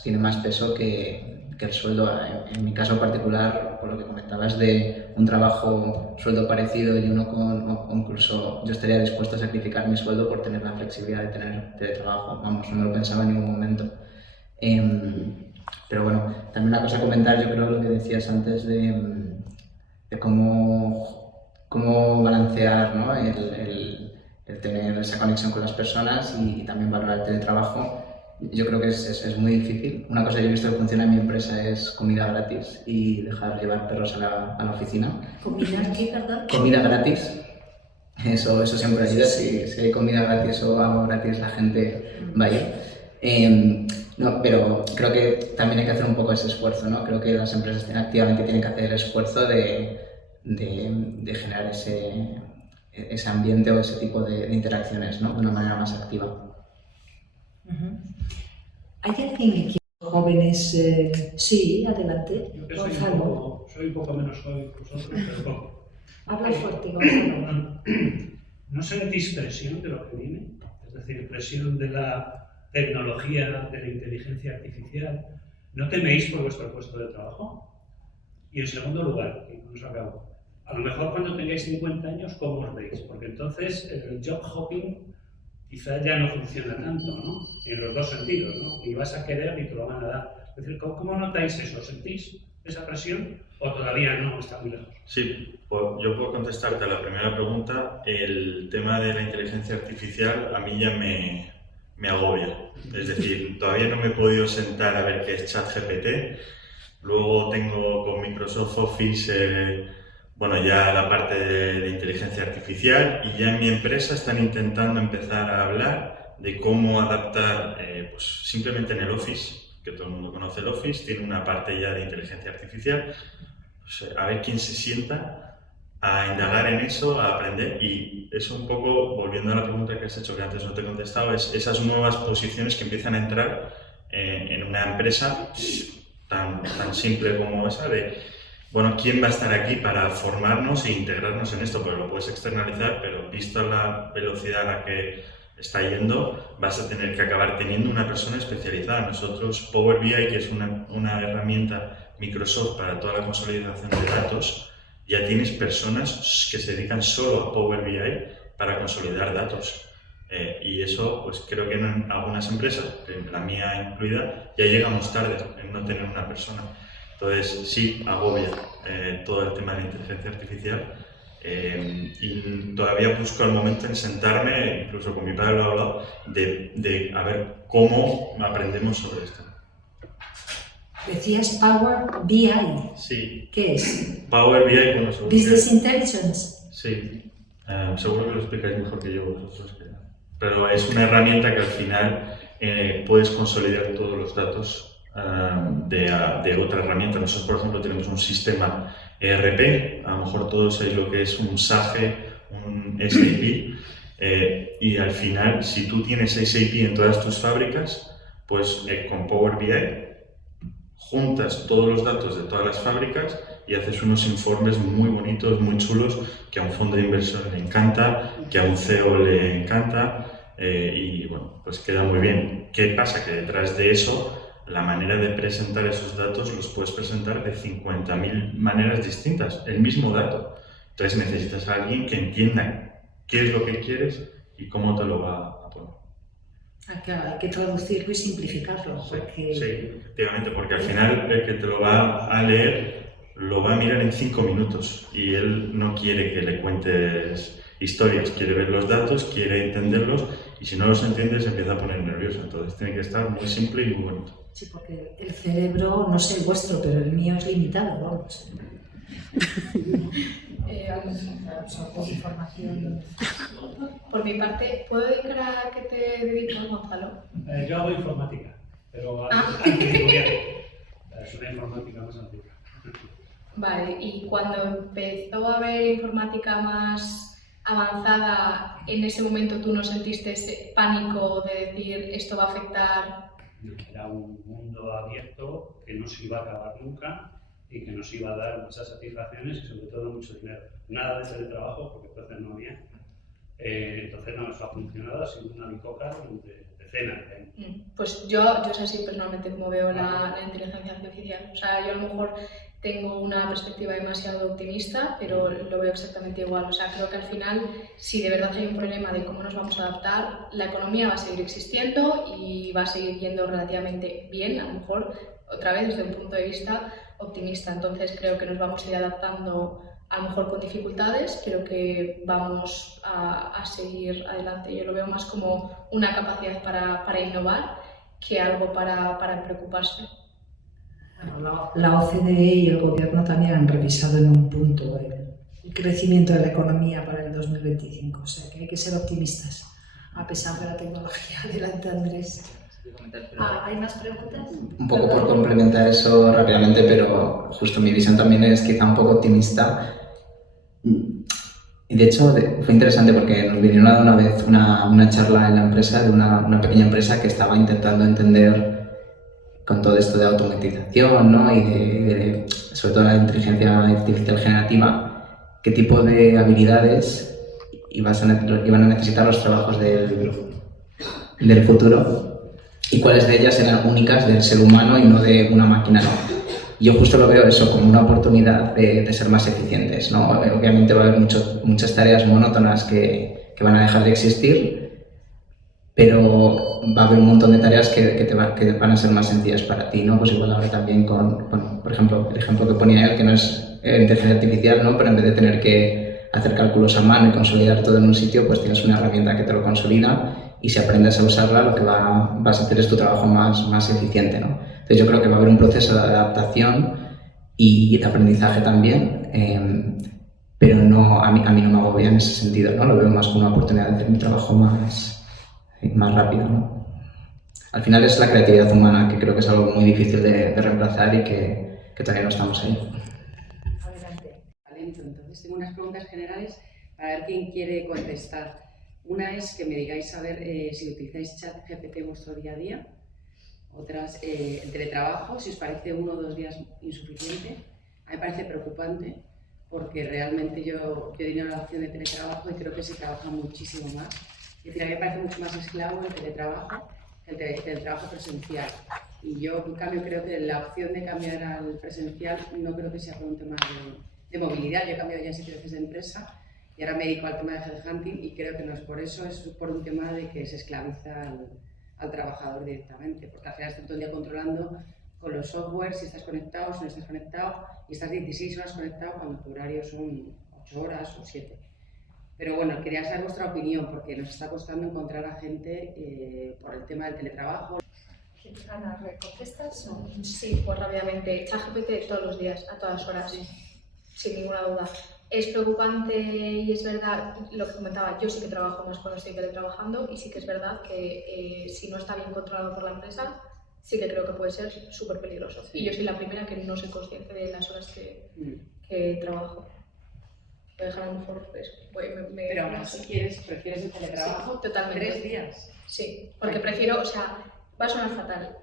tiene más peso que el sueldo. En mi caso particular, por lo que comentabas de un trabajo, sueldo parecido y uno o incluso yo estaría dispuesto a sacrificar mi sueldo por tener la flexibilidad de tener teletrabajo. Vamos, no me lo pensaba en ningún momento. Pero bueno, también una cosa a comentar, yo creo lo que decías antes de cómo balancear, ¿no? el tener esa conexión con las personas y también valorar el teletrabajo. Yo creo que es muy difícil. Una cosa que yo he visto que funciona en mi empresa es comida gratis y dejar llevar perros a la oficina. ¿Comida qué, verdad? Comida gratis. Eso siempre ayuda. Si hay comida gratis o algo gratis, la gente vaya. No, pero creo que también hay que hacer un poco ese esfuerzo, ¿no? Creo que las empresas activamente tienen que hacer el esfuerzo de generar ese ambiente o ese tipo de interacciones, ¿no? De una manera más activa. ¿Hay alguien que quiere jóvenes? Sí, adelante. Yo que Gonzalo. soy un poco menos joven que vosotros, pero poco. Habla fuerte, Gonzalo. ¿No sentís presión de lo que viene? Es decir, presión de la tecnología, de la inteligencia artificial. ¿No teméis por vuestro puesto de trabajo? Y en segundo lugar, y no os acabo, a lo mejor cuando tengáis 50 años, ¿cómo os veis? Porque entonces el job hopping quizá ya no funciona tanto, ¿no? En los dos sentidos, ¿no? Ni vas a querer ni te lo van a dar. Es decir, ¿cómo notáis eso? ¿Sentís esa presión o todavía no está muy lejos? Sí, yo puedo contestarte a la primera pregunta. El tema de la inteligencia artificial a mí ya me agobia. Es decir, todavía no me he podido sentar a ver qué es ChatGPT. Luego tengo con Microsoft Office, ya la parte de inteligencia artificial, y ya en mi empresa están intentando empezar a hablar de cómo adaptar, simplemente en el Office, que todo el mundo conoce el Office, tiene una parte ya de inteligencia artificial. A ver quién se sienta a indagar en eso, a aprender, y eso un poco, volviendo a la pregunta que has hecho que antes no te he contestado, es esas nuevas posiciones que empiezan a entrar en una empresa tan simple como esa de, ¿quién va a estar aquí para formarnos e integrarnos en esto? Porque lo puedes externalizar, pero visto la velocidad a la que está yendo, vas a tener que acabar teniendo una persona especializada. Nosotros, Power BI, que es una herramienta Microsoft para toda la consolidación de datos, ya tienes personas que se dedican solo a Power BI para consolidar datos. Y eso, pues creo que en algunas empresas, la mía incluida, ya llegamos tarde en no tener una persona. Entonces, sí, agobia todo el tema de la inteligencia artificial. Y todavía busco el momento en sentarme, incluso con mi padre lo he hablado, de a ver cómo aprendemos sobre esto. Decías Power BI. Sí. ¿Qué es? Power BI, seguro Business Intelligence. Sí. Seguro que lo explicáis mejor que yo vosotros. Pero es una herramienta que al final puedes consolidar todos los datos de otra herramienta. Nosotros, por ejemplo, tenemos un sistema ERP, a lo mejor todos sabéis lo que es un SAP, un SAP, y al final, si tú tienes SAP en todas tus fábricas, pues con Power BI juntas todos los datos de todas las fábricas y haces unos informes muy bonitos, muy chulos, que a un fondo de inversión le encanta, que a un CEO le encanta, y pues queda muy bien. ¿Qué pasa? Que detrás de eso, la manera de presentar esos datos los puedes presentar de 50.000 maneras distintas, el mismo dato. Entonces necesitas a alguien que entienda qué es lo que quieres y cómo te lo va a poner. Claro, hay que traducirlo y simplificarlo. Porque... Sí, efectivamente, porque al final el que te lo va a leer lo va a mirar en 5 minutos y él no quiere que le cuentes historias, quiere ver los datos, quiere entenderlos, y si no los entiendes se empieza a poner nervioso. Entonces tiene que estar muy simple y muy bonito. Sí, porque el cerebro, no sé el vuestro, pero el mío es limitado, vamos. Información. Por mi parte, ¿puedo dedicar a qué te dedicas, Gonzalo? Yo hago informática, pero antigua. Es una informática más antigua. Vale, y cuando empezó a haber informática más avanzada, ¿en ese momento tú no sentiste ese pánico de decir esto va a afectar? Era un mundo abierto que no se iba a acabar nunca y que nos iba a dar muchas satisfacciones y sobre todo mucho dinero. Nada de teletrabajo, porque entonces no había. Entonces no nos ha funcionado, ha sido una bicoca de decenas de años. Pues yo es así personalmente como veo la inteligencia artificial. O sea, yo a lo mejor tengo una perspectiva demasiado optimista, pero lo veo exactamente igual. O sea, creo que al final, si de verdad hay un problema de cómo nos vamos a adaptar, la economía va a seguir existiendo y va a seguir yendo relativamente bien, a lo mejor, otra vez desde un punto de vista optimista. Entonces creo que nos vamos a ir adaptando, a lo mejor con dificultades, pero que vamos a seguir adelante. Yo lo veo más como una capacidad para innovar que algo para preocuparse. Bueno, la OCDE y el gobierno también han revisado en un punto el crecimiento de la economía para el 2025, o sea que hay que ser optimistas, a pesar de la tecnología. Adelante, Andrés. ¿Hay más preguntas? Un poco por complementar eso rápidamente, pero justo mi visión también es quizá un poco optimista. Y de hecho fue interesante porque nos vinieron a dar una vez una charla en la empresa de una pequeña empresa que estaba intentando entender con todo esto de automatización, ¿no? Y de sobre todo la inteligencia artificial generativa, qué tipo de habilidades iban a necesitar los trabajos del futuro y cuáles de ellas eran únicas del ser humano y no de una máquina, ¿no? Yo justo lo veo eso como una oportunidad de ser más eficientes, ¿no? Obviamente va a haber muchas tareas monótonas que van a dejar de existir, pero va a haber un montón de tareas que van a ser más sencillas para ti, ¿no? Pues igual ahora también con, por ejemplo, el ejemplo que ponía él, que no es inteligencia artificial, ¿no? Pero en vez de tener que hacer cálculos a mano y consolidar todo en un sitio, pues tienes una herramienta que te lo consolida y si aprendes a usarla, lo que vas a hacer es tu trabajo más eficiente, ¿no? Entonces yo creo que va a haber un proceso de adaptación y de aprendizaje también, pero no, a mí no me agobia en ese sentido, ¿no? Lo veo más como una oportunidad de hacer mi trabajo más rápido, ¿no? Al final es la creatividad humana, que creo que es algo muy difícil de reemplazar y que todavía no estamos ahí. Adelante. Talento. Entonces tengo unas preguntas generales para ver quién quiere contestar. Una es que me digáis a ver si utilizáis ChatGPT en vuestro día a día. Otras, el teletrabajo, si os parece 1 o 2 días insuficiente. A mí me parece preocupante porque realmente yo he tenido la opción de teletrabajo y creo que se trabaja muchísimo más. Es decir, a mí me parece mucho más esclavo el teletrabajo que el teletrabajo presencial. Y yo, en cambio, creo que la opción de cambiar al presencial no creo que sea por un tema de movilidad. Yo he cambiado ya 7 veces de empresa y ahora me dedico al tema de headhunting y creo que no es por eso, es por un tema de que se esclaviza al trabajador directamente, porque al final estás todo el día controlando con los softwares si estás conectado, si no estás conectado, y estás 16 horas conectado cuando tu horario son 8 horas o 7. Pero bueno, quería saber vuestra opinión, porque nos está costando encontrar a gente por el tema del teletrabajo. Ana, ¿contestas o...? Sí, pues rápidamente. ChatGPT todos los días, a todas horas, sin ninguna duda. Es preocupante y es verdad lo que comentaba, yo sí que trabajo más cuando estoy teletrabajando y sí que es verdad que si no está bien controlado por la empresa, sí que creo que puede ser súper peligroso. Sí. Y yo soy la primera que no soy consciente de las horas que trabajo. Voy a dejar a lo mejor pues, Pero aún así prefieres el teletrabajo. Sí, totalmente. 3 días. Sí, porque prefiero, o sea, va a sonar fatal.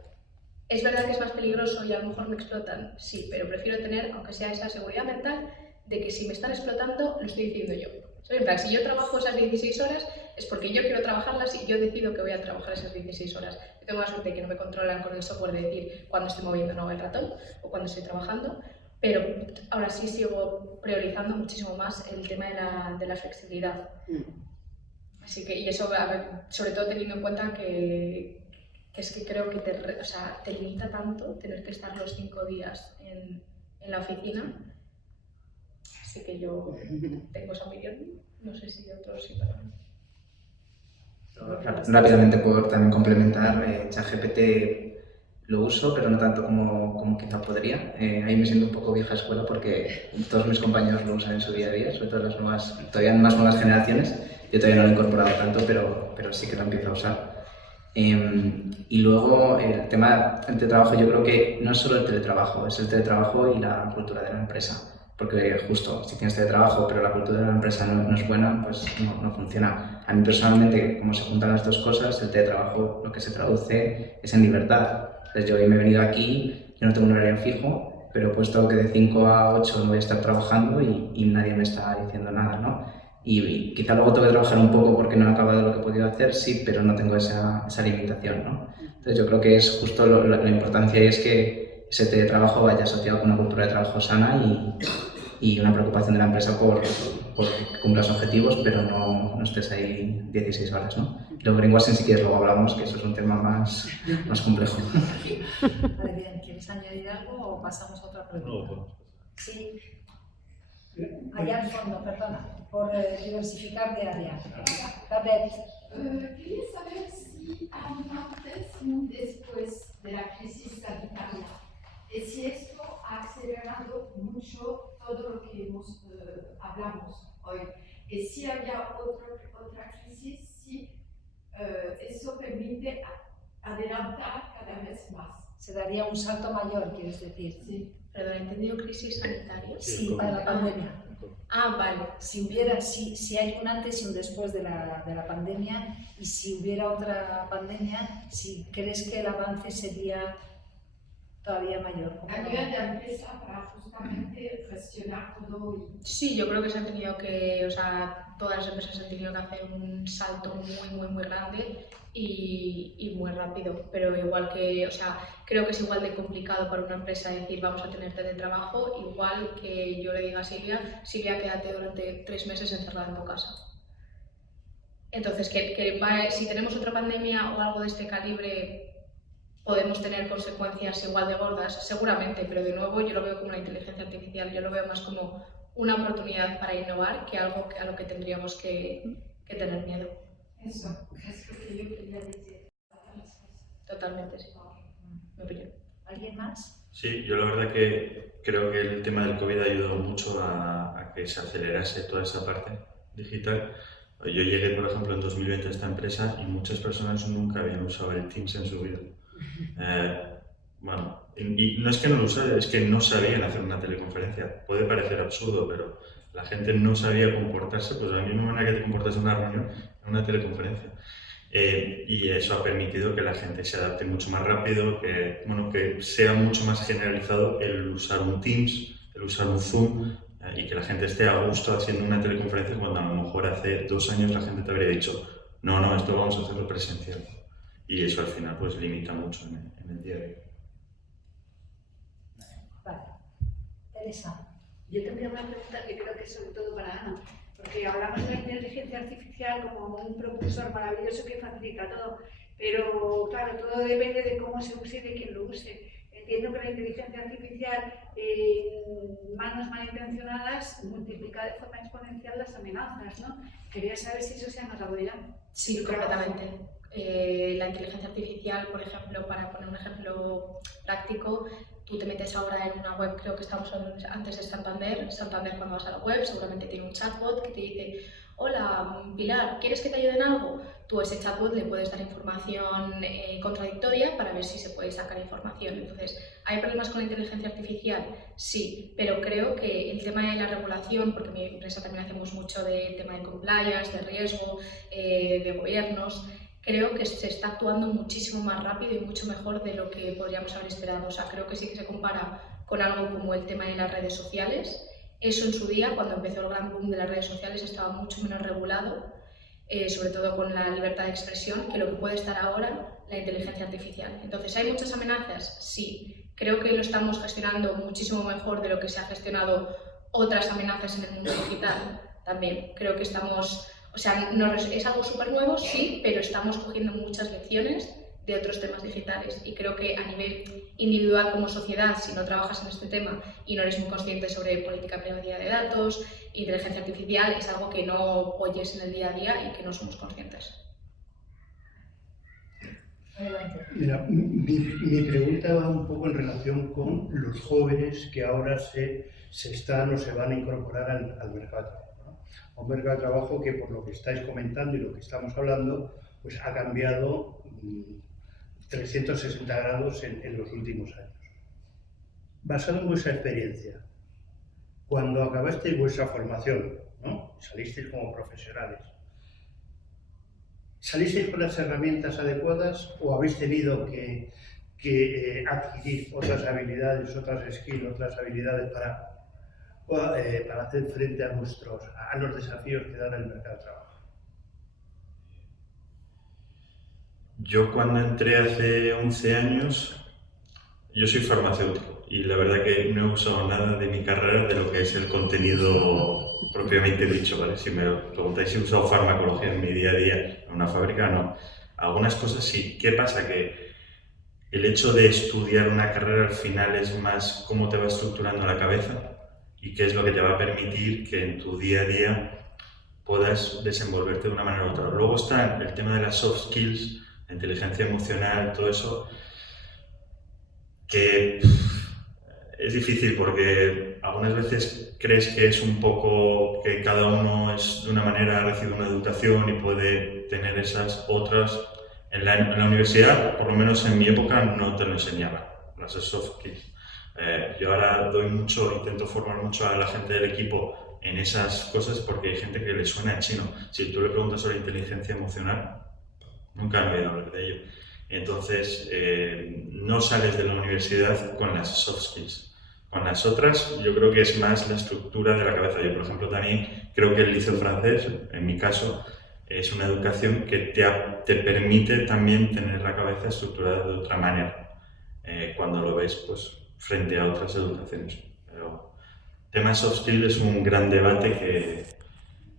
Es verdad que es más peligroso y a lo mejor me explotan, sí, pero prefiero tener, aunque sea esa seguridad mental, de que si me están explotando, lo estoy diciendo yo. ¿Sabes? En plan, si yo trabajo esas 16 horas, es porque yo quiero trabajarlas y yo decido que voy a trabajar esas 16 horas. Yo tengo la suerte de que no me controlan con el software de decir cuándo estoy moviendo o no el ratón o cuándo estoy trabajando, pero ahora sí sigo priorizando muchísimo más el tema de la flexibilidad. Así que, y eso, a ver, sobre todo teniendo en cuenta que es que creo que te limita tanto tener que estar los 5 días en la oficina. Así que yo tengo esa opinión, no sé si otros sí para mí. Rápidamente por también complementar, ChatGPT lo uso, pero no tanto como quizá podría. Ahí me siento un poco vieja escuela porque todos mis compañeros lo usan en su día a día, sobre todo todavía más nuevas generaciones. Yo todavía no lo he incorporado tanto, pero sí que lo empiezo a usar. Y luego el tema del teletrabajo, yo creo que no es solo el teletrabajo, es el teletrabajo y la cultura de la empresa. Porque justo, si tienes teletrabajo pero la cultura de la empresa no es buena, pues no funciona. A mí personalmente, como se juntan las dos cosas, el teletrabajo lo que se traduce es en libertad. Entonces yo hoy me he venido aquí, yo no tengo un horario fijo, pero he puesto que de 5 a 8 no voy a estar trabajando y nadie me está diciendo nada, ¿no? Y quizá luego tengo que trabajar un poco porque no he acabado lo que he podido hacer, sí, pero no tengo esa limitación, ¿no? Entonces yo creo que es justo la importancia es que ese teletrabajo vaya asociado con una cultura de trabajo sana y una preocupación de la empresa por que cumplas objetivos, pero no estés ahí 16 horas, ¿no? Luego greenwashing si quieres luego hablamos, que eso es un tema más complejo. Vale, bien, ¿quieres añadir algo o pasamos a otra pregunta? No, Sí. Allá al fondo, perdona, por diversificar de área. Quería saber si hay antes y después de la crisis sanitaria, y si esto ha acelerado mucho todo lo que hablamos hoy, y si había otra crisis, si eso permite adelantar cada vez más. Se daría un salto mayor, quieres decir. Sí. Perdón, ¿he entendido crisis sanitaria? Sí, para la pandemia. Ah, vale. Si hay un antes y un después de la pandemia, y si hubiera otra pandemia, si crees que el avance sería todavía mayor. A nivel de empresa, para justamente gestionar todo. Sí, yo creo que se han tenido que, o sea, todas las empresas han tenido que hacer un salto muy grande y muy rápido, pero igual que, o sea, creo que es igual de complicado para una empresa decir vamos a tener teletrabajo, igual que yo le diga a Silvia, quédate durante 3 meses encerrada en tu casa. Entonces, si tenemos otra pandemia o algo de este calibre, podemos tener consecuencias igual de gordas, seguramente, pero de nuevo yo lo veo como una inteligencia artificial, yo lo veo más como una oportunidad para innovar que algo a lo que tendríamos que tener miedo. Eso es lo que yo quería decir. Totalmente, sí. Mi opinión. ¿Alguien más? Sí, yo la verdad que creo que el tema del COVID ha ayudado mucho a que se acelerase toda esa parte digital. Yo llegué, por ejemplo, en 2020 a esta empresa y muchas personas nunca habían usado el Teams en su vida. Bueno, y no es que no lo usaran, es que no sabían hacer una teleconferencia. Puede parecer absurdo, pero la gente no sabía comportarse, pues de la misma manera que te comportas en una reunión, en una teleconferencia. Y eso ha permitido que la gente se adapte mucho más rápido, que sea mucho más generalizado el usar un Teams, el usar un Zoom, y que la gente esté a gusto haciendo una teleconferencia cuando a lo mejor hace 2 años la gente te habría dicho no, esto vamos a hacerlo presencial. Y eso al final pues limita mucho en el día a día. Vale. Teresa. Yo tendría una pregunta que creo que es sobre todo para Ana, porque hablamos de la inteligencia artificial como un propulsor maravilloso que facilita todo, pero claro, todo depende de cómo se use y de quién lo use. Entiendo que la inteligencia artificial en manos malintencionadas multiplica de forma exponencial las amenazas, ¿no? Quería saber si eso se ha notado ya. Sí, completamente. La inteligencia artificial, por ejemplo, para poner un ejemplo práctico, tú te metes ahora en una web, creo que estamos antes de Santander cuando vas a la web, seguramente tiene un chatbot que te dice: hola Pilar, ¿quieres que te ayude en algo? Tú a ese chatbot le puedes dar información contradictoria para ver si se puede sacar información. Entonces, ¿hay problemas con la inteligencia artificial? Sí, pero creo que el tema de la regulación, porque en mi empresa también hacemos mucho de tema de compliance, de riesgo, de gobiernos, creo que se está actuando muchísimo más rápido y mucho mejor de lo que podríamos haber esperado. O sea, creo que sí que se compara con algo como el tema de las redes sociales. Eso en su día, cuando empezó el gran boom de las redes sociales, estaba mucho menos regulado, sobre todo con la libertad de expresión, que lo que puede estar ahora la inteligencia artificial. Entonces, ¿hay muchas amenazas? Sí. Creo que lo estamos gestionando muchísimo mejor de lo que se ha gestionado otras amenazas en el mundo digital. También creo que estamos... O sea, es algo súper nuevo, sí, pero estamos cogiendo muchas lecciones de otros temas digitales y creo que a nivel individual como sociedad, si no trabajas en este tema y no eres muy consciente sobre política de privacidad de datos, inteligencia artificial, es algo que no oyes en el día a día y que no somos conscientes. Mira, mi pregunta va un poco en relación con los jóvenes que ahora se están o se van a incorporar al mercado de trabajo, ¿no? A un mercado de trabajo que, por lo que estáis comentando y lo que estamos hablando, pues ha cambiado 360 grados en los últimos años. Basado en vuestra experiencia, cuando acabasteis vuestra formación, ¿no? Salisteis como profesionales, ¿salisteis con las herramientas adecuadas o habéis tenido que adquirir otras habilidades, otras skills, otras habilidades para hacer frente a los desafíos que da el mercado de trabajo? Yo cuando entré hace 11 años, yo soy farmacéutico y la verdad que no he usado nada de mi carrera de lo que es el contenido propiamente dicho, ¿vale? Si me preguntáis si he usado farmacología en mi día a día en una fábrica, no. Algunas cosas sí. ¿Qué pasa? Que el hecho de estudiar una carrera al final es más cómo te va estructurando la cabeza y qué es lo que te va a permitir que en tu día a día puedas desenvolverte de una manera u otra. Luego está el tema de las soft skills, la inteligencia emocional, todo eso, que es difícil porque algunas veces crees que es un poco que cada uno es de una manera, ha recibido una educación y puede tener esas otras. En la universidad, por lo menos en mi época, no te lo enseñaban, las soft skills. Yo ahora intento formar mucho a la gente del equipo en esas cosas porque hay gente que le suena a chino. Si tú le preguntas sobre inteligencia emocional, nunca han oído hablar de ello. Entonces, no sales de la universidad con las soft skills. Con las otras, yo creo que es más la estructura de la cabeza. Yo, por ejemplo, también creo que el liceo francés, en mi caso, es una educación que te permite también tener la cabeza estructurada de otra manera cuando lo ves pues, frente a otras educaciones. Pero el tema soft skills es un gran debate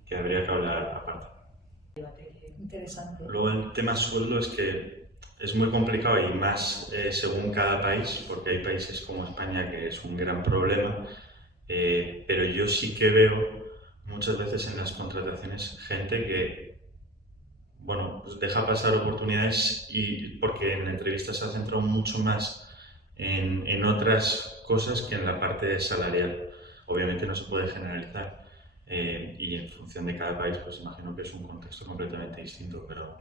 que habría que hablar aparte. Interesante. Luego el tema sueldo es que es muy complicado y más según cada país, porque hay países como España que es un gran problema, pero yo sí que veo muchas veces en las contrataciones gente que, bueno, pues deja pasar oportunidades y porque en la entrevista se ha centrado mucho más en otras cosas que en la parte salarial. Obviamente no se puede generalizar y en función de cada país, pues imagino que es un contexto completamente distinto, pero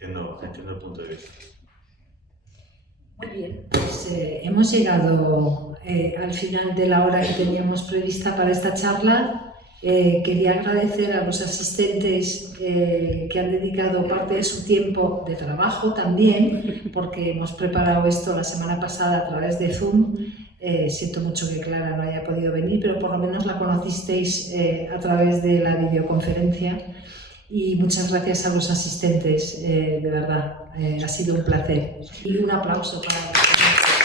entiendo el punto de vista. Muy bien, pues hemos llegado al final de la hora que teníamos prevista para esta charla. Quería agradecer a los asistentes que han dedicado parte de su tiempo de trabajo también, porque hemos preparado esto la semana pasada a través de Zoom. Siento mucho que Clara no haya podido venir, pero por lo menos la conocisteis a través de la videoconferencia. Y muchas gracias a los asistentes, de verdad, ha sido un placer. Y un aplauso para los